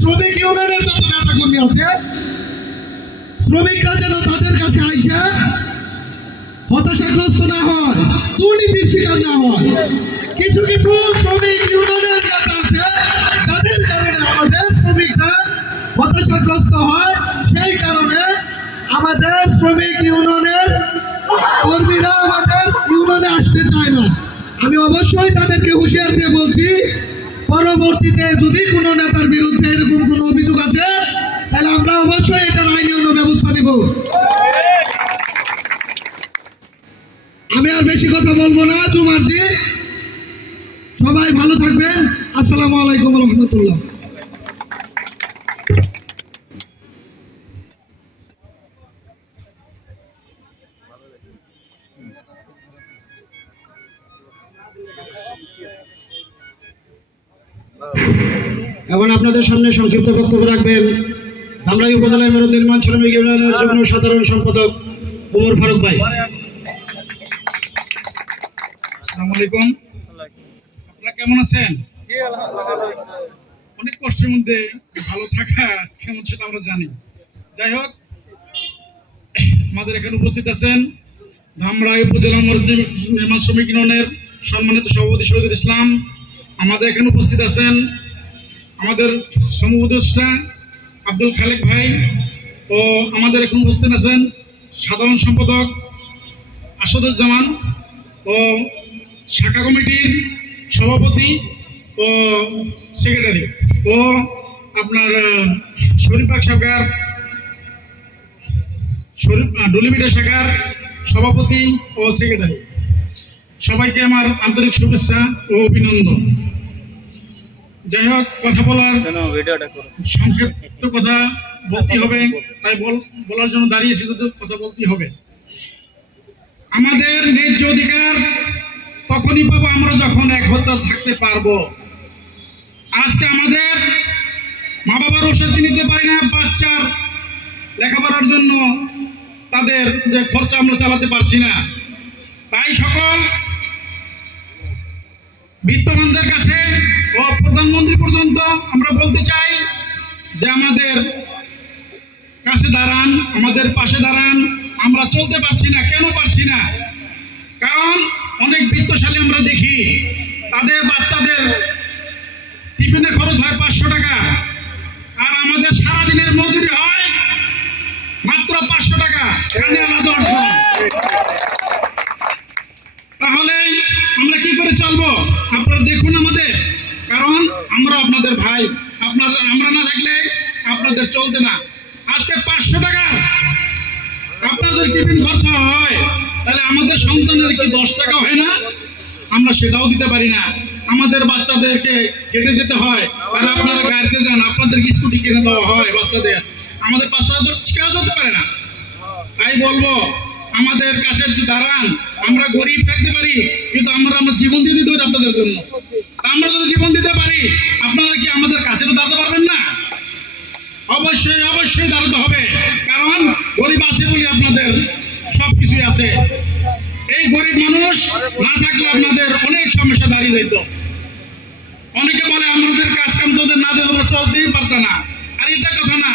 শ্রমিক ইউনিয়নের যত নেতা কর্মী আছে, শ্রমিকরা যেন তাদের কাছে আইসা হতাশাগ্রস্ত না হয়, দুর্নীতির শিকার না হয়। কিছু কিছু শ্রমিক ইউনিয়নের নেতা আছে যাদের কারণে আমাদের শ্রমিকরা হতাশাগ্রস্ত হয়, সেই কারণে আমাদের শ্রমিক ইউনিয়নের কর্মীরা আমাদের ইউনিয়নে আসতে চায় না। আমি অবশ্যই তাদেরকে হুঁশিয়ার দিয়ে বলছি, পরবর্তীতে যদি কোনো নেতার বিরুদ্ধে এরকম কোনো অভিযোগ আছে তাহলে আমরা অবশ্যই এটার আইনানুগ ব্যবস্থা নেব। আমি আর বেশি কথা বলবো না, জুমারজি সবাই ভালো থাকবেন। আসসালামু আলাইকুম রহমতুল্লাহ। এখন আপনাদের সামনে সংক্ষিপ্ত বক্তব্য রাখবেন ধামরাই উপজেলা ইমারত নির্মাণ শ্রমিক ইউনিয়নের যুগ্ম সাধারণ সম্পাদক ওমর ফারুক ভাই। আসসালামু আলাইকুম। আপনারা কেমন আছেন? অনেক কষ্টের মধ্যে ভালো থাকা কেমন সেটা আমরা জানি। যাই হোক, আমাদের এখানে উপস্থিত আছেন ধামরাই উপজেলা নির্মাণ শ্রমিক ইউনিয়নের সম্মানিত সভাপতি শহীদুল ইসলাম। আমাদের এখানে উপস্থিত আছেন আমাদের সমুপদেষ্টা আব্দুল খালেক ভাই, ও আমাদের এখানে উপস্থিত আছেন সাধারণ সম্পাদক আসাদুজ্জামান ও শাখা কমিটির সভাপতি ও সেক্রেটারি ও আপনার শরীফবাগ শাখার ডলিমিটা শাখার সভাপতি ও সেক্রেটারি। সবাইকে আমার আন্তরিক শুভেচ্ছা ও অভিনন্দন। যাই হোক, কথা বলার সংক্ষিপ্ত কথা বলতে হবে, তাই বলার জন্য দাঁড়িয়েছি, কথা বলতে হবে। আমাদের ন্যায্য অধিকার তখনই পাবো আমরা যখন এক হতে থাকতে পারবো। আজকে আমাদের মা বাবার ওষুধ নিতে পারি না, বাচ্চার লেখাপড়ার জন্য তাদের যে খরচা আমরা চালাতে পারছি না। তাই সকল বিত্তবানদের কাছে ও প্রধানমন্ত্রী পর্যন্ত আমরা বলতে চাই যে আমাদের কাছে দাঁড়ান, আমাদের পাশে দাঁড়ান। আমরা চলতে পারছি না, কেন পারছি না? কারণ অনেক বিত্তশালী আমরা দেখি তাদের বাচ্চাদের টিফিনে খরচ হয় 500 টাকা, আর আমাদের সারাদিনের মজুরি হয় মাত্র 500 টাকা। এখানে আলাদা অর্জন। তাহলে আমরা কি করে চলবো? আপনারা দেখুন আমাদের, কারণ আমরা আপনাদের ভাই, আপনাদের আমরা না থাকলে আপনাদের চলতে না। আজকে 500 টাকা আপনাদের টিফিন খরচা হয়, তাহলে আমাদের সন্তানের কি 10 টাকা হয় না? আমরা সেটাও দিতে পারি না। আমাদের বাচ্চাদেরকে কেটে যেতে হয়, আর আপনারা গাড়িতে যান, আপনাদের স্কুটি কিনে দেওয়া হয় বাচ্চাদের, আমাদের বাচ্চারা তো কেউ যেতে পারে না। তাই বলবো, আমাদের কাছে একটু দাঁড়ান। আমরা গরিব থাকতে পারি, কিন্তু আমরা জীবন দিয়ে দিতে পারি আপনাদের জন্য। আমরা যদি জীবন দিতে পারি, আপনারা কি আমাদের কাছে তো দাঁড়াতে পারবেন না? অবশ্যই অবশ্যই দাঁড়াতে হবে, কারণ গরিব আছে বলে আপনাদের সবকিছুই আছে। এই গরিব মানুষ না থাকলে আপনাদের অনেক সমস্যা দাঁড়িয়ে যেত। অনেকে বলে আমাদের কাজ কাম তোদের না দিয়ে তোমরা চলতেই পারত না, আর এটা কথা না।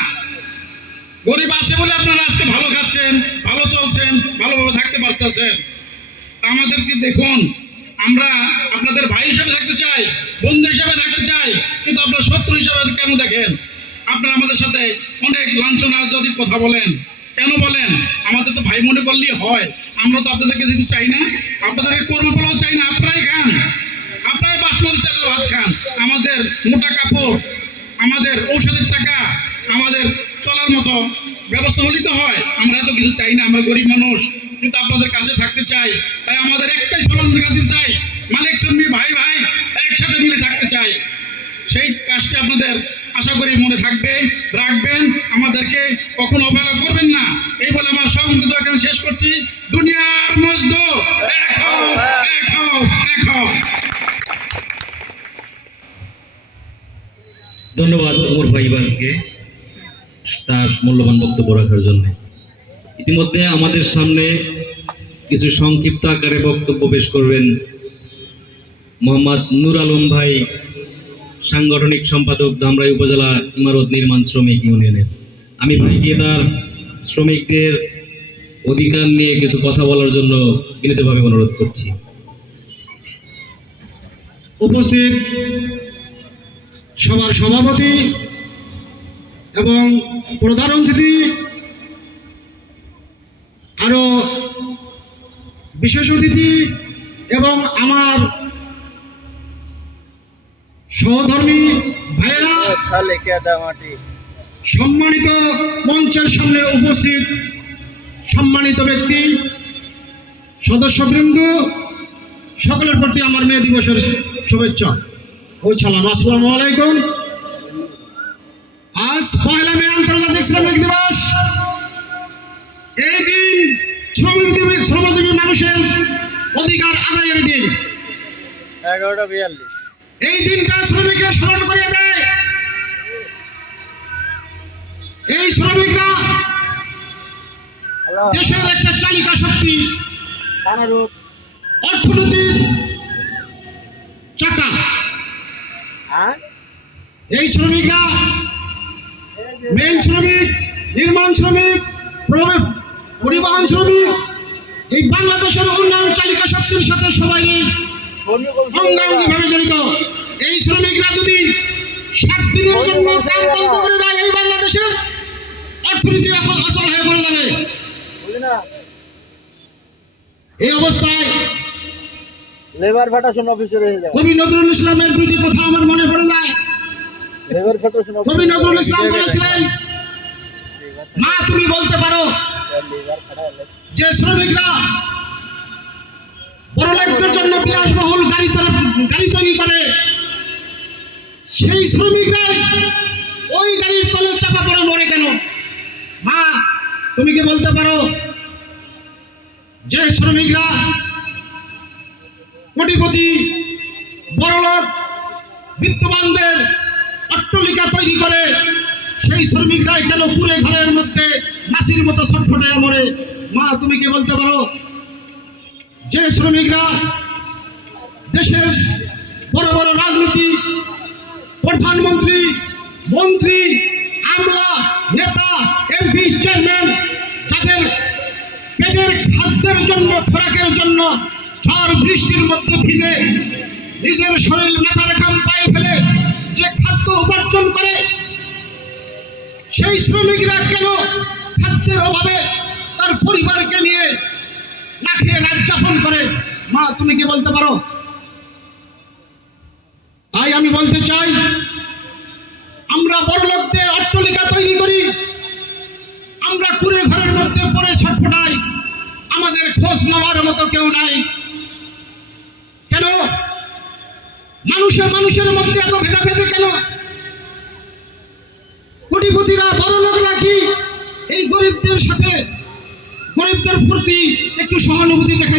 গরিব আছে বলে আপনারা আজকে ভালো খাচ্ছেন, ভালো চলছেন, ভালোভাবে থাকতে পারতেছেন। আমাদেরকে দেখুন, আমরা আপনাদের ভাই হিসেবে থাকতে চাই, বন্ধু হিসেবে থাকতে চাই, কিন্তু আপনারা শত্রু হিসেবে কেন দেখেন? আপনারা আমাদের সাথে অনেক লাঞ্ছনা যদি কথা বলেন, কেন বলেন? আমাদের তো ভাই মনে করলেই হয়। আমরা তো আপনাদেরকে যেতে চাই না, আপনাদেরকে কর্মফলও চাই না। আপনারাই খান, আপনারাই বাসমতি চালের ভাত খান। আমাদের মোটা কাপড়, আমাদের ঔষধের টাকা, আমাদের চলার মতো ব্যবস্থা হলেই তো হয়। আমরা এত কিছু চাই না, আমরা গরিব মানুষ, কিন্তু আপনাদের কাছে থাকতে চাই। তাই আমাদের একটাই স্লোগান দিতে চাই, মালিক শ্রমিক ভাই ভাই একসাথে মিলে থাকতে চাই। সেই কাজটি আপনাদের আশা করি মনে থাকবে, রাখবেন, আমাদেরকে কখনো অবহেলা করবেন না। এই বলে আমার সংক্ষিপ্ত এখানে শেষ করছি। দুনিয়ার মজদুর এক হও, এক হও, এক হও। ধন্যবাদ ওমর ভাইবানকে তার মূল্যবান বক্তব্য রাখার জন্য। ইতিমধ্যে আমাদের সামনে কিছু সংক্ষিপ্ত আকারে বক্তব্য পেশ করবেন মোহাম্মদ নূর আলম ভাই, সাংগঠনিক সম্পাদক ধামরাই উপজেলা ইমারত নির্মাণ শ্রমিক ইউনিয়নের। আমি ভাইকে তার শ্রমিকদের অধিকার নিয়ে কিছু কথা বলার জন্য বিনীতভাবে অনুরোধ করছি। উপস্থিত সভার সভাপতি এবং প্রধান অতিথি, আরো বিশেষ অতিথি এবং আমার সহধর্মী ভাইয়েরা, সম্মানিত মঞ্চের সামনে উপস্থিত সম্মানিত ব্যক্তি, সদস্যবৃন্দ, সকলের প্রতি আমার মে দিবসের শুভেচ্ছা ও সালাম। আসসালামু আলাইকুম। আজ 1 মে আন্তর্জাতিক শ্রমিক দিবস। এই দিন শ্রমজীবী মানুষের অধিকার আদায়ের দিন। 11:42। এই দিনটা শ্রমিককে স্মরণ করিয়ে দেয়। এই শ্রমিকরা দেশের একটা চালিকা শক্তি, অর্থনীতির চাকা। এই শ্রমিকরা মেল শ্রমিক, নির্মাণ শ্রমিক, পরিবহন শ্রমিক, এই বাংলাদেশের উন্নয়ন চালিকা শক্তির সাথে সবাই অঙ্গাঙ্গিভাবে জড়িত। এই শ্রমিকরা যদি 7 দিনের জন্য কাজ বন্ধ করে দেয়, এই বাংলাদেশের অর্থনীতি অচল হয়ে পড়ে যাবে। এই অবস্থায় লেবার ফেডারেশন অফিসার হয়ে যায়। কবি নজরুল ইসলামের 2টি কথা আমার মনে পড়ে যায়। লেবার ফেডারেশন কবি নজরুল ইসলাম বলেছিলেন, মা তুমি বলতে পারো যে শ্রমিকরা বড়লোকদের জন্য বিলাসবহুল গাড়ি তৈরি করে, সেই শ্রমিকরা ওই গাড়ির তলে চাপা পড়ে মরে কেন? মা তুমি কি বলতে পারো যে শ্রমিকরা কোটিপতি, বড়লোক, বিত্তবানদের অট্টালিকা তৈরি করে, সেই শ্রমিকরাই কেন পুরে ঘরের মধ্যে মাছির মতো ছটফটে মরে? মা তুমি কি বলতে পারো যে শ্রমিকরা দেশের বড় বড় রাজনীতি, প্রধানমন্ত্রী, মন্ত্রী, আমলা, নেতা, এমপি, চেয়ারম্যান, যাদের পেটের খাদ্যের জন্য, খোরাকের জন্য ঝড় বৃষ্টির মধ্যে ভিজে নিজের শরীর মাথার ঘাম পায়ে ফেলে যে খাদ্য উপার্জন করে, সেই শ্রমিকরা কেন খাদ্যের অভাবে তার পরিবারকে নিয়ে না খেয়ে রাত যাপন করে? মা তুমি কি বলতে পারো? তাই আমি বলতে চাই, আমরা বড়লোকদের অট্টালিকা তৈরি করি, আমরা কুড়ে ঘরের মধ্যে পড়ে ছটফটাই, আমাদের খোঁজ নেওয়ার মতো কেউ নাই। কেন মানুষের মধ্যে এত ভেদাভেদে কেন? কোটিপতিরা, বড়লোক নাকি এই গরিবদের সাথে, গরিবদের প্রতি একটু সহানুভূতি দেখায়?